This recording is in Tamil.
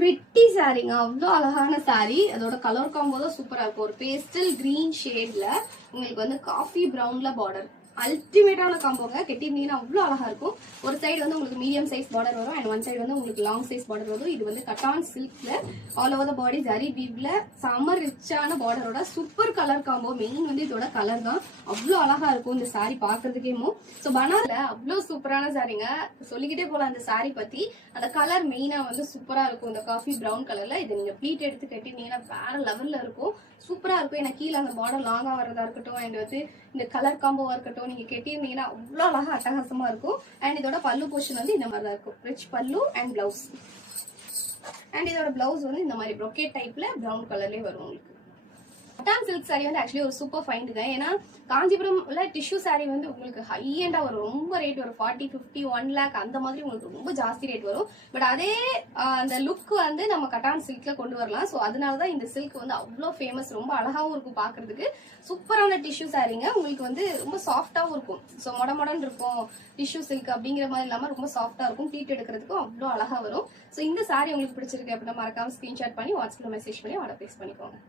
பிரிட்டி சாரீங்க, அவ்வளோ அழகான சாரி. அதோட கலர் காம்போ தான் சூப்பரா இருக்கும். ஒரு பேஸ்டல் கிரீன் ஷேட்ல உங்களுக்கு வந்து காஃபி பிரவுன்ல பார்டர், அல்டிமேட்டான காம்போங்க. கெட்டிருந்தீங்கன்னா அவ்வளோ அழகா இருக்கும். ஒரு சைடு வந்து உங்களுக்கு மீடியம் சைஸ் பார்டர் வரும் அண்ட் ஒன் சைடு வந்து உங்களுக்கு லாங் சைஸ் பார்டர் வரும். இது வந்து கட்டான் சில்க்ல all over the body zari வீவ்ல சம்மர் ரிச்சான பார்டரோட சூப்பர் கலர் காம்போ. மெயின் வந்து இதோட கலர் தான் அவ்வளோ அழகா இருக்கும் இந்த சாரி பாக்குறதுக்கேமோ. ஸோ பனால அவ்வளோ சூப்பரான சாரிங்க. சொல்லிக்கிட்டே போலாம் அந்த சாரி பத்தி. அந்த கலர் மெயினா வந்து சூப்பரா இருக்கும். இந்த காஃபி பிரவுன் கலர்ல இது நீங்க ப்ளீட் எடுத்து கட்டினீங்கன்னா வேற லெவல்ல இருக்கும். சூப்பரா இருக்கும். ஏன்னா கீழே அந்த பார்டர் லாங்கா வரதா இருக்கட்டும் அண்ட் வந்து இந்த கலர் காம்போவா இருக்கட்டும், நீங்க கெட்டியிருந்தீங்கன்னா அவ்வளோ அழகா அட்டகாசமா இருக்கும். அண்ட் இதோட பல்லு போர்ஷன் வந்து இந்த மாதிரி தான் இருக்கும். ரிச் பல்லு அண்ட் பிளவுஸ். அண்ட் இதோட பிளவுஸ் வந்து இந்த மாதிரி ப்ரொக்கேட் டைப்ல பிரவுன் கலர்லயே வரும் உங்களுக்கு. கட்டான் சில்க் சாரி வந்து ஆக்சுவலி ஒரு சூப்பர் ஃபைண்டுங்க. ஏன்னா காஞ்சிபுரம்ல டிஷ்யூ சாரி வந்து உங்களுக்கு ஹை எண்டா வரும். ரொம்ப ரேட் வரும். 40, 50, 1 lakh அந்த மாதிரி உங்களுக்கு ரொம்ப ஜாஸ்தி ரேட் வரும். பட் அதே அந்த லுக் வந்து நம்ம கட்டான் சில்க்ல கொண்டு வரலாம். ஸோ அதனாலதான் இந்த சில்க் வந்து அவ்வளோ ஃபேமஸ். ரொம்ப அழகாவும் இருக்கும் பாக்குறதுக்கு. சூப்பரான டிஷ்யூ சாரிங்க. உங்களுக்கு வந்து ரொம்ப சாஃப்டாவும் இருக்கும். ஸோ மொடன்னு இருக்கும் டிஷ்யூ சில்க் அப்படிங்கிற மாதிரி இல்லாம ரொம்ப சாஃப்டா இருக்கும். ப்ளீட் எடுக்கிறதுக்கும் அவ்வளோ அழகா வரும். ஸோ இந்த சாரி உங்களுக்கு பிடிச்சிருக்கு அப்படின்னா மறக்காம ஸ்கிரீன்ஷாட் பண்ணி வாட்ஸ்அப்ல மெசேஜ் பண்ணி ஆர்டர் பிளேஸ் பண்ணிக்கோங்க.